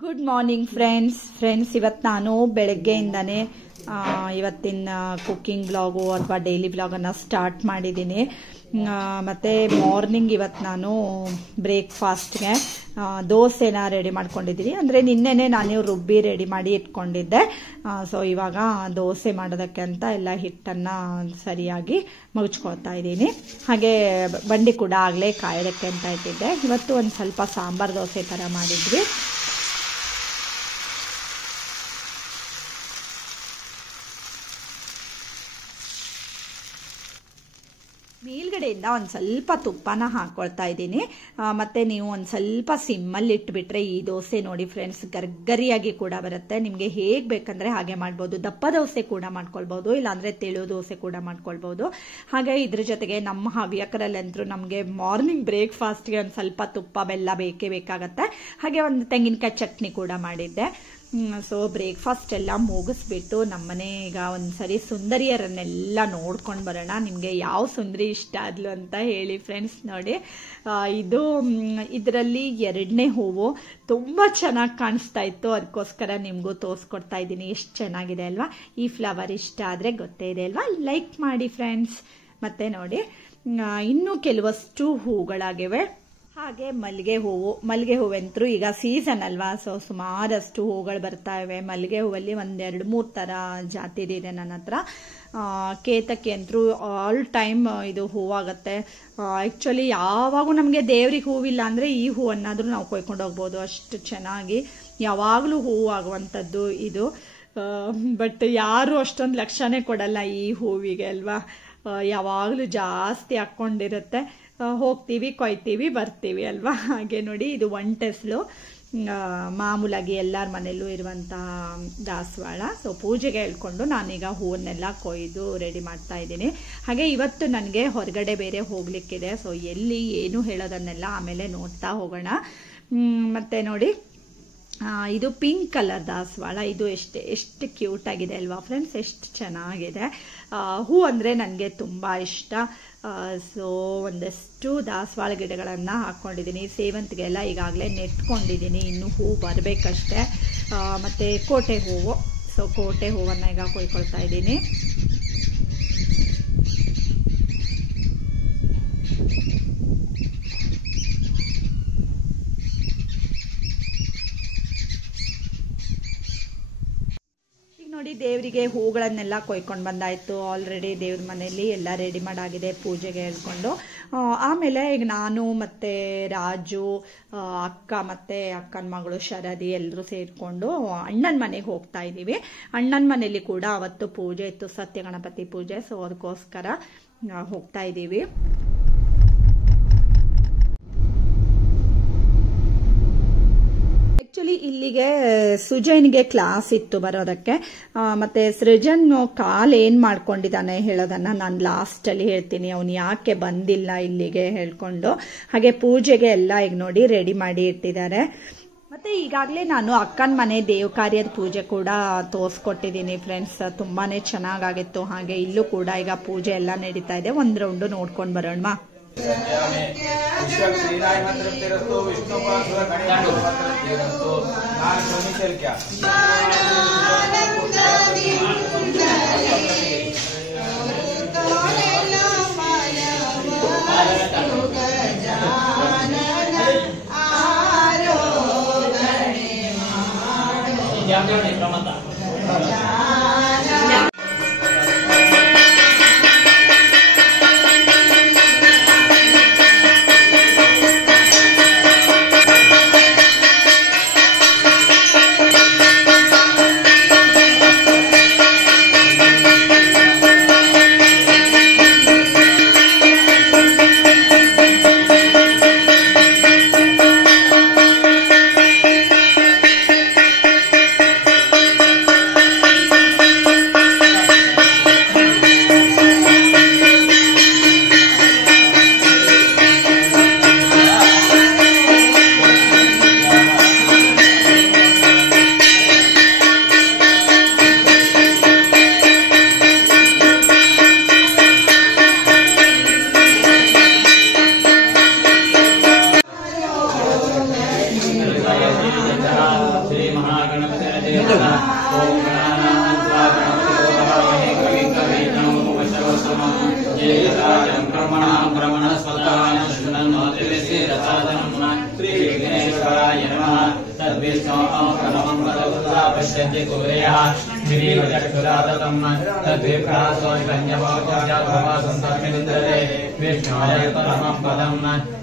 Good morning friends ಇವತ್ತು ನಾನು ಬೆಳಗ್ಗೆಯಿಂದನೇ ಇವತ್ತಿನ ಕುಕ್ಕಿಂಗ್ ಬ್ಲಾಗು ಅಥವಾ ಡೈಲಿ ಬ್ಲಾಗನ್ನು ಸ್ಟಾರ್ಟ್ ಮಾಡಿದ್ದೀನಿ. ಮತ್ತು ಮಾರ್ನಿಂಗ್ ಇವತ್ತು ನಾನು ಬ್ರೇಕ್ಫಾಸ್ಟ್ಗೆ ದೋಸೆನ ರೆಡಿ ಮಾಡ್ಕೊಂಡಿದ್ದೀನಿ. ಅಂದರೆ ನಿನ್ನೆನೇ ನಾನು ರುಬ್ಬಿ ರೆಡಿ ಮಾಡಿ ಇಟ್ಕೊಂಡಿದ್ದೆ. ಸೊ ಇವಾಗ ದೋಸೆ ಮಾಡೋದಕ್ಕೆ ಅಂತ ಎಲ್ಲ ಹಿಟ್ಟನ್ನು ಸರಿಯಾಗಿ ಮುಗಿಸ್ಕೊಳ್ತಾ ಇದ್ದೀನಿ. ಹಾಗೆ ಬಂಡಿ ಕೂಡ ಆಗಲೇ ಕಾಯೋದಕ್ಕೆ ಅಂತ ಇಟ್ಟಿದ್ದೆ. ಇವತ್ತು ಒಂದು ಸ್ವಲ್ಪ ಸಾಂಬಾರು ದೋಸೆ ಥರ ಮಾಡಿದ್ವಿ. ಮೇಲ್ಗಡೆಯಿಂದ ಒಂದು ಸ್ವಲ್ಪ ತುಪ್ಪನ ಹಾಕ್ಕೊಳ್ತಾ ಇದ್ದೀನಿ. ಮತ್ತು ನೀವು ಒಂದು ಸ್ವಲ್ಪ ಸಿಮ್ಮಲ್ಲಿ ಇಟ್ಬಿಟ್ರೆ ಈ ದೋಸೆ ನೋಡಿ ಫ್ರೆಂಡ್ಸ್ ಗರ್ಗರಿಯಾಗಿ ಕೂಡ ಬರುತ್ತೆ. ನಿಮಗೆ ಹೇಗೆ ಬೇಕಂದರೆ ಹಾಗೆ ಮಾಡ್ಬೋದು. ದಪ್ಪ ದೋಸೆ ಕೂಡ ಮಾಡ್ಕೊಳ್ಬೋದು, ಇಲ್ಲಾಂದರೆ ತೆಳು ದೋಸೆ ಕೂಡ ಮಾಡ್ಕೊಳ್ಬೋದು. ಹಾಗೆ ಇದ್ರ ಜೊತೆಗೆ ನಮ್ಮ ಹವ್ಯಕರಲ್ಲಂತೂ ನಮಗೆ ಮಾರ್ನಿಂಗ್ ಬ್ರೇಕ್ಫಾಸ್ಟ್ಗೆ ಒಂದು ಸ್ವಲ್ಪ ತುಪ್ಪ ಬೆಲ್ಲ ಬೇಕೇ ಬೇಕಾಗತ್ತೆ. ಹಾಗೆ ಒಂದು ತೆಂಗಿನಕಾಯಿ ಚಟ್ನಿ ಕೂಡ ಮಾಡಿದ್ದೆ. ಸೊ ಬ್ರೇಕ್ಫಾಸ್ಟ್ ಎಲ್ಲ ಮುಗಿಸ್ಬಿಟ್ಟು ನಮ್ಮನೆ ಈಗ ಒಂದ್ಸರಿ ಸುಂದರಿಯರನ್ನೆಲ್ಲ ನೋಡ್ಕೊಂಡು ಬರೋಣ. ನಿಮಗೆ ಯಾವ ಸುಂದರಿ ಇಷ್ಟ ಆದ್ಲು ಅಂತ ಹೇಳಿ ಫ್ರೆಂಡ್ಸ್. ನೋಡಿ, ಇದರಲ್ಲಿ ಎರಡನೇ ಹೂವು ತುಂಬ ಚೆನ್ನಾಗಿ ಕಾಣಿಸ್ತಾ ಇತ್ತು, ಅದಕ್ಕೋಸ್ಕರ ನಿಮಗೂ ತೋರಿಸ್ಕೊಡ್ತಾ ಇದ್ದೀನಿ. ಎಷ್ಟು ಚೆನ್ನಾಗಿದೆ ಅಲ್ವಾ? ಈ ಫ್ಲವರ್ ಇಷ್ಟ ಆದರೆ ಗೊತ್ತೇ ಇದೆ ಅಲ್ವಾ, ಲೈಕ್ ಮಾಡಿ ಫ್ರೆಂಡ್ಸ್. ಮತ್ತೆ ನೋಡಿ, ಇನ್ನೂ ಕೆಲವಷ್ಟು ಹೂಗಳಾಗಿವೆ. ಹಾಗೆ ಮಲ್ಲಿಗೆ ಹೂವಂತರೂ ಈಗ ಸೀಸನ್ ಅಲ್ವಾ, ಸೊ ಸುಮಾರಷ್ಟು ಹೂಗಳು ಬರ್ತಾ ಇವೆ. ಮಲ್ಲಿಗೆ ಹೂವಲ್ಲಿ ಒಂದೆರಡು ಮೂರು ಥರ ಜಾತಿದಿದೆ ನನ್ನ ಹತ್ರ. ಕೇತಕಿ ಅಂತರೂ ಆಲ್ ಟೈಮ್ ಇದು ಹೂವಾಗುತ್ತೆ. ಆ್ಯಕ್ಚುಲಿ ಯಾವಾಗೂ ನಮಗೆ ದೇವ್ರಿಗೆ ಹೂವಿಲ್ಲ ಅಂದರೆ ಈ ಹೂವನ್ನಾದರೂ ನಾವು ಕೊಯ್ಕೊಂಡು ಹೋಗ್ಬೋದು, ಅಷ್ಟು ಚೆನ್ನಾಗಿ ಯಾವಾಗಲೂ ಹೂವು ಆಗುವಂಥದ್ದು ಇದು. ಬಟ್ ಯಾರು ಅಷ್ಟೊಂದು ಲಕ್ಷನೇ ಕೊಡಲ್ಲ ಈ ಹೂವಿಗೆ ಅಲ್ವಾ. ಯಾವಾಗಲೂ ಜಾಸ್ತಿ ಹಾಕ್ಕೊಂಡಿರುತ್ತೆ. ಹೋಗ್ತೀವಿ, ಕೊಯ್ತೀವಿ, ಬರ್ತೀವಿ ಅಲ್ವಾ. ಹಾಗೆ ನೋಡಿ, ಇದು ಒಂಟೆಸ್ಲು ಮಾಮೂಲಾಗಿ ಎಲ್ಲರ ಮನೆಯಲ್ಲೂ ಇರುವಂತಹ ದಾಸವಾಳ. ಸೊ ಪೂಜೆಗೆ ಹೇಳ್ಕೊಂಡು ನಾನೀಗ ಹೂವನ್ನೆಲ್ಲ ಕೊಯ್ದು ರೆಡಿ ಮಾಡ್ತಾ ಇದ್ದೀನಿ. ಹಾಗೆ ಇವತ್ತು ನನಗೆ ಹೊರಗಡೆ ಬೇರೆ ಹೋಗ್ಲಿಕ್ಕಿದೆ. ಸೊ ಎಲ್ಲಿ ಏನು ಹೇಳೋದನ್ನೆಲ್ಲ ಆಮೇಲೆ ನೋಡ್ತಾ ಹೋಗೋಣ. ಮತ್ತೆ ನೋಡಿ, ಇದು ಪಿಂಕ್ ಕಲರ್ ದಾಸವಾಳ. ಇದು ಎಷ್ಟು ಕ್ಯೂಟ್ ಆಗಿದೆ ಅಲ್ವಾ ಫ್ರೆಂಡ್ಸ್, ಎಷ್ಟು ಚೆನ್ನಾಗಿದೆ. ಹೂ ಅಂದರೆ ನನಗೆ ತುಂಬ ಇಷ್ಟ. ಸೊ ಒಂದಷ್ಟು ದಾಸವಾಳ ಗಿಡಗಳನ್ನು ಹಾಕ್ಕೊಂಡಿದ್ದೀನಿ. ಸೇವಂತಿಗೆ ಎಲ್ಲ ಈಗಾಗಲೇ ನೆಟ್ಕೊಂಡಿದ್ದೀನಿ, ಇನ್ನು ಹೂ ಬರಬೇಕಷ್ಟೆ. ಮತ್ತು ಕೋಟೆ ಹೂವು, ಸೊ ಕೋಟೆ ಹೂವನ್ನು ಈಗ ಕೊಯ್ಕೊಳ್ತಾ ಇದ್ದೀನಿ. ನೋಡಿ, ದೇವರಿಗೆ ಹೂಗಳನ್ನೆಲ್ಲ ಕೊಯ್ಕೊಂಡು ಬಂದಾಯಿತು. ಆಲ್ರೆಡಿ ದೇವ್ರ ಮನೆಯಲ್ಲಿ ಎಲ್ಲ ರೆಡಿ ಮಾಡಾಗಿದೆ ಪೂಜೆಗೆ ಹೇಳ್ಕೊಂಡು. ಆಮೇಲೆ ಈಗ ನಾನು ಮತ್ತು ರಾಜು, ಅಕ್ಕ ಮತ್ತು ಅಕ್ಕನ ಮಗಳು ಶರದಿ ಎಲ್ಲರೂ ಸೇರಿಕೊಂಡು ಅಣ್ಣನ ಮನೆಗೆ ಹೋಗ್ತಾ ಇದ್ದೀವಿ. ಅಣ್ಣನ ಮನೆಯಲ್ಲಿ ಕೂಡ ಅವತ್ತು ಪೂಜೆ ಇತ್ತು, ಸತ್ಯಗಣಪತಿ ಪೂಜೆ. ಸೊ ಅದಕ್ಕೋಸ್ಕರ ಹೋಗ್ತಾ ಇದ್ದೀವಿ. ಇಲ್ಲಿಗೆ ಸುಜಯನ್ಗೆ ಕ್ಲಾಸ್ ಇತ್ತು ಬರೋದಕ್ಕೆ. ಮತ್ತೆ ಸೃಜನ್ ಕಾಲ್ ಏನ್ ಮಾಡ್ಕೊಂಡಿದ್ದಾನೆ ಹೇಳೋದನ್ನ ನಾನು ಲಾಸ್ಟ್ ಅಲ್ಲಿ ಹೇಳ್ತೀನಿ, ಅವನು ಯಾಕೆ ಬಂದಿಲ್ಲ ಇಲ್ಲಿಗೆ ಹೇಳ್ಕೊಂಡು. ಹಾಗೆ ಪೂಜೆಗೆ ಎಲ್ಲ ಈಗ ನೋಡಿ ರೆಡಿ ಮಾಡಿ ಇಟ್ಟಿದ್ದಾರೆ. ಮತ್ತೆ ಈಗಾಗಲೇ ನಾನು ಅಕ್ಕನ ಮನೆ ದೇವ ಕಾರ್ಯದ ಪೂಜೆ ಕೂಡ ತೋರಿಸ್ಕೊಟ್ಟಿದ್ದೀನಿ ಫ್ರೆಂಡ್ಸ್, ತುಂಬಾನೇ ಚೆನ್ನಾಗಾಗಿತ್ತು. ಹಾಗೆ ಇಲ್ಲೂ ಕೂಡ ಈಗ ಪೂಜೆ ಎಲ್ಲ ನಡೀತಾ ಇದೆ. ಒಂದ್ ರೌಂಡ್ ನೋಡ್ಕೊಂಡು ಬರೋಣ.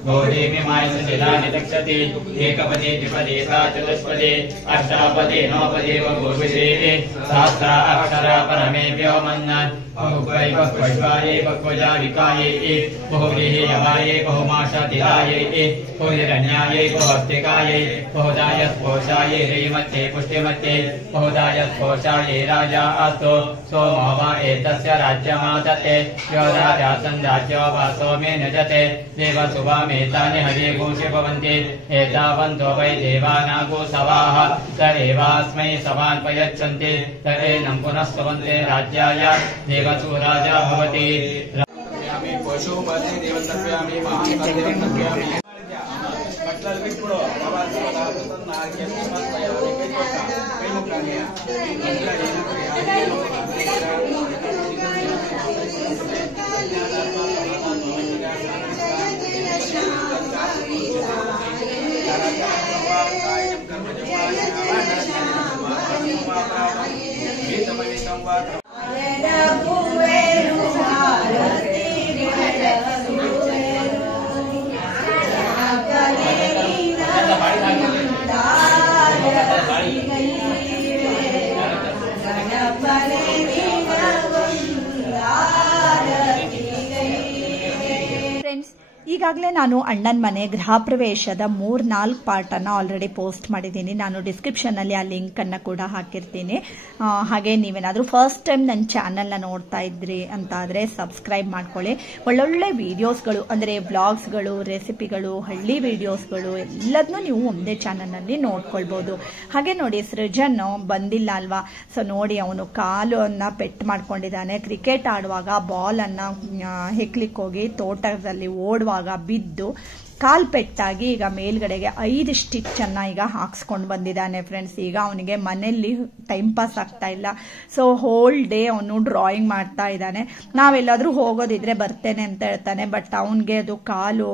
गौरीमिमायसशिलानिदक्षति एकपदे द्विपदे सा चतुष्पदे अष्टापदे नवपदे व पूर्विषे सहस्रा अक्षरा परमे व्योमन् बहुवै बहुवैश्वाये बहुवजाविकाये बहुव्रीहि यवाये बहुमाशातिलाये बहुहिरण्याये बहुहस्तिकाये बहुदाय स्पोषाये ह्रीमत्ये पुष्टिमत्ये बहुदाय स्पोषाये राजा अस्तु सोमो वा एतस्य राज्यमादते यो राजासन् राज्यो वा सोमे नजते देवसुवामेतानि हरिगोषि भवन्ति एतावन्तो वै देवानागो सवाः स एवास्मै सवान् प्रयच्छन्ति त एनं पुनः स्तवन्ते राज्याय देवसु राजा भवति पशुपति देवतर्प्यामि महान्तर्प्यामि मट्टल बिट्पुडो भवात्सवदा प्रसन्नार्घ्यं समर्पयामि कैमुखान्य ಈಗಾಗಲೇ ನಾನು ಅಣ್ಣನ ಮನೆ ಗೃಹ ಪ್ರವೇಶದ 3-4 ಪಾರ್ಟನ್ನು ಆಲ್ರೆಡಿ ಪೋಸ್ಟ್ ಮಾಡಿದ್ದೀನಿ. ನಾನು ಡಿಸ್ಕ್ರಿಪ್ಷನ್ನಲ್ಲಿ ಆ ಲಿಂಕನ್ನು ಕೂಡ ಹಾಕಿರ್ತೀನಿ. ಹಾಗೆ ನೀವೇನಾದರೂ ಫಸ್ಟ್ ಟೈಮ್ ನನ್ನ ಚಾನಲ್ನ ನೋಡ್ತಾ ಇದ್ರಿ ಅಂತಾದರೆ ಸಬ್ಸ್ಕ್ರೈಬ್ ಮಾಡ್ಕೊಳ್ಳಿ. ಒಳ್ಳೊಳ್ಳೆ ವೀಡಿಯೋಸ್ಗಳು ಅಂದರೆ ವ್ಲಾಗ್ಸ್ಗಳು, ರೆಸಿಪಿಗಳು, ಹಳ್ಳಿ ವೀಡಿಯೋಸ್ಗಳು ಎಲ್ಲದನ್ನೂ ನೀವು ಒಂದೇ ಚಾನಲ್ನಲ್ಲಿ ನೋಡ್ಕೊಳ್ಬೋದು. ಹಾಗೆ ನೋಡಿ, ಸೃಜನ್ ಬಂದಿಲ್ಲ ಅಲ್ವಾ, ಸೊ ನೋಡಿ ಅವನು ಕಾಲನ್ನು ಪೆಟ್ಟು ಮಾಡ್ಕೊಂಡಿದ್ದಾನೆ. ಕ್ರಿಕೆಟ್ ಆಡುವಾಗ ಬಾಲನ್ನು ಹೆಕ್ಲಿಕ್ಕೆ ಹೋಗಿ ತೋಟದಲ್ಲಿ ಓಡುವಾಗ ಬಿದ್ದು ಕಾಲ್ ಪೆಟ್ಟಾಗಿ ಈಗ ಮೇಲ್ಗಡೆಗೆ 5 ಸ್ಟಿಚನ್ನು ಈಗ ಹಾಕ್ಸ್ಕೊಂಡು ಬಂದಿದ್ದಾನೆ ಫ್ರೆಂಡ್ಸ್. ಈಗ ಅವನಿಗೆ ಮನೆಯಲ್ಲಿ ಟೈಮ್ ಪಾಸ್ ಆಗ್ತಾ ಇಲ್ಲ. ಸೊ ಹೋಲ್ ಡೇ ಅವನು ಡ್ರಾಯಿಂಗ್ ಮಾಡ್ತಾ ಇದ್ದಾನೆ. ನಾವೆಲ್ಲಾದರೂ ಹೋಗೋದಿದ್ರೆ ಬರ್ತೇನೆ ಅಂತ ಹೇಳ್ತಾನೆ. ಬಟ್ ಅವನಿಗೆ ಅದು ಕಾಲು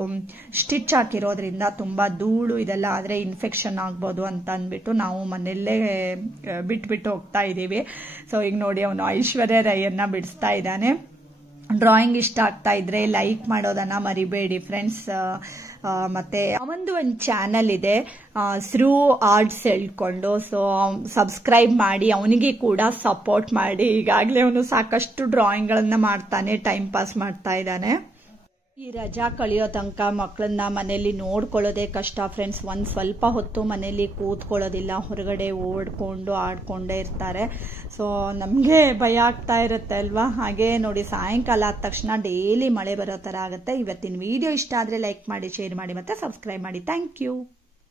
ಸ್ಟಿಚ್ ಹಾಕಿರೋದ್ರಿಂದ ತುಂಬ ಧೂಳು ಇದೆಲ್ಲ ಆದರೆ ಇನ್ಫೆಕ್ಷನ್ ಆಗ್ಬೋದು ಅಂತ ಅಂದ್ಬಿಟ್ಟು ನಾವು ಮನೆಯಲ್ಲೇ ಬಿಟ್ಬಿಟ್ಟು ಹೋಗ್ತಾ ಇದ್ದೀವಿ. ಸೊ ಈಗ ನೋಡಿ ಅವನು ಐಶ್ವರ್ಯ ರೈಯನ್ನ ಬಿಡಿಸ್ತಾ ಇದ್ದಾನೆ. ಡ್ರಾಯಿಂಗ್ ಇಷ್ಟ ಆಗ್ತಾ ಇದ್ರೆ ಲೈಕ್ ಮಾಡೋದನ್ನ ಮರಿಬೇಡಿ ಫ್ರೆಂಡ್ಸ್. ಮತ್ತೆ ಅವನದು ಒಂದು ಚಾನಲ್ ಇದೆ, ಸ್ರೂ ಆರ್ಟ್ಸ್ ಹೇಳ್ಕೊಂಡು. ಸೊ ಸಬ್ಸ್ಕ್ರೈಬ್ ಮಾಡಿ, ಅವನಿಗೆ ಕೂಡ ಸಪೋರ್ಟ್ ಮಾಡಿ. ಈಗಾಗಲೇ ಅವನು ಸಾಕಷ್ಟು ಡ್ರಾಯಿಂಗ್ಗಳನ್ನ ಮಾಡ್ತಾನೆ, ಟೈಮ್ ಪಾಸ್ ಮಾಡ್ತಾ ಇದ್ದಾನೆ. ಈ ರಜಾ ಕಳೆಯೋ ತನಕ ಮಕ್ಕಳನ್ನ ಮನೆಯಲ್ಲಿ ನೋಡ್ಕೊಳ್ಳೋದೇ ಕಷ್ಟ ಫ್ರೆಂಡ್ಸ್. ಒಂದು ಸ್ವಲ್ಪ ಹೊತ್ತು ಮನೆಯಲ್ಲಿ ಕೂತ್ಕೊಳ್ಳೋದಿಲ್ಲ, ಹೊರಗಡೆ ಓಡ್ಕೊಂಡು ಆಡ್ಕೊಂಡೇ ಇರ್ತಾರೆ. ಸೊ ನಮಗೆ ಭಯ ಆಗ್ತಾ ಇರುತ್ತೆ ಅಲ್ವಾ. ಹಾಗೆ ನೋಡಿ, ಸಾಯಂಕಾಲ ಆದ ತಕ್ಷಣ ಡೈಲಿ ಮಳೆ ಬರೋ ಥರ ಆಗುತ್ತೆ. ಇವತ್ತಿನ ವಿಡಿಯೋ ಇಷ್ಟ ಆದರೆ ಲೈಕ್ ಮಾಡಿ, ಶೇರ್ ಮಾಡಿ, ಮತ್ತೆ ಸಬ್ಸ್ಕ್ರೈಬ್ ಮಾಡಿ. Thank you.